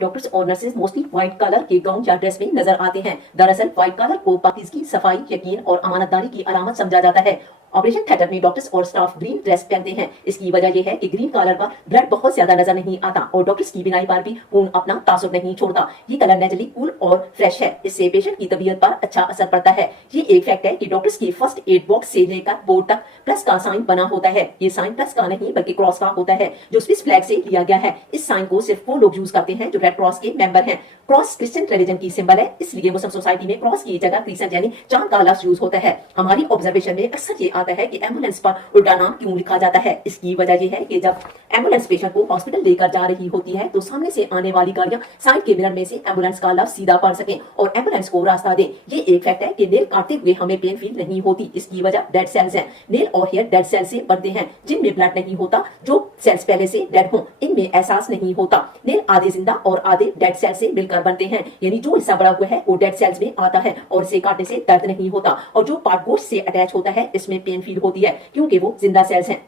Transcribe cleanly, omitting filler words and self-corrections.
Doctors और nurses mostly white colour के gown या ड्रेस में नजर आते हैं। दरअसल व्हाइट कलर को पाकिज़गी, सफाई, यकीन और अमानतदारी की अलामत समझा जाता है। ऑपरेशन थिएटर में डॉक्टर्स और स्टाफ ग्रीन ड्रेस पहनते हैं। इसकी वजह यह है कि ग्रीन कलर का ब्लड बहुत ज्यादा नजर नहीं आता और डॉक्टर्स की बिनाई पर भी खून अपना तासुर नहीं छोड़ता। ये कलर नेचुरली कूल और फ्रेश है। इससे पेशेंट की तबीयत पर अच्छा असर पड़ता है। ये एक फैक्ट है कि डॉक्टर्स की फर्स्ट एड बॉक्स से लेकर बोर्ड तक प्लस का साइन बना होता है। ये साइन प्लस का नहीं बल्कि क्रॉस का होता है, जो स्विस फ्लैग से लिया गया है। इस साइन को सिर्फ वो लोग यूज करते हैं जो रेड क्रॉस के मेंबर हैं। क्रॉस क्रिश्चियन रिलीजन की सिंबल है, इसलिए मुस्लिम सोसाइटी में क्रॉस की जगह क्रिश्चियन यानी चांद का लफ्ज यूज होता है। हमारी ऑब्जर्वेशन में अक्सर ये आता है कि एम्बुलेंस पर उल्टा नाम क्यों लिखा जाता है। इसकी वजह यह है कि जब एम्बुलेंस पेशेंट को हॉस्पिटल लेकर जा रही होती है तो सामने से आने वाली गाड़ियां साइड के मिरर में से एम्बुलेंस का लफ्ज सीधा पढ़ सकें और एम्बुलेंस को रास्ता दें। ये एक फैक्ट है कि नेल काटते हुए हमें पेन फील नहीं होती। इसकी वजह डेड सेल्स हैं। नेल और हेयर डेड सेल्स से बनते हैं, जिनमें ब्लड नहीं होता। जो सेल्स पहले से डेड हों, इनमें एहसास नहीं होता। नेल आधे जिंदा और आधे डेड सेल्स से मिलकर बनते हैं, यानी जो हिस्सा बड़ा हुआ है वो डेड सेल्स में आता है और इसे काटने से दर्द नहीं होता, और जो पार्ट गोश्त से अटैच होता है इसमें पेन फील होती है क्योंकि वो जिंदा सेल्स हैं।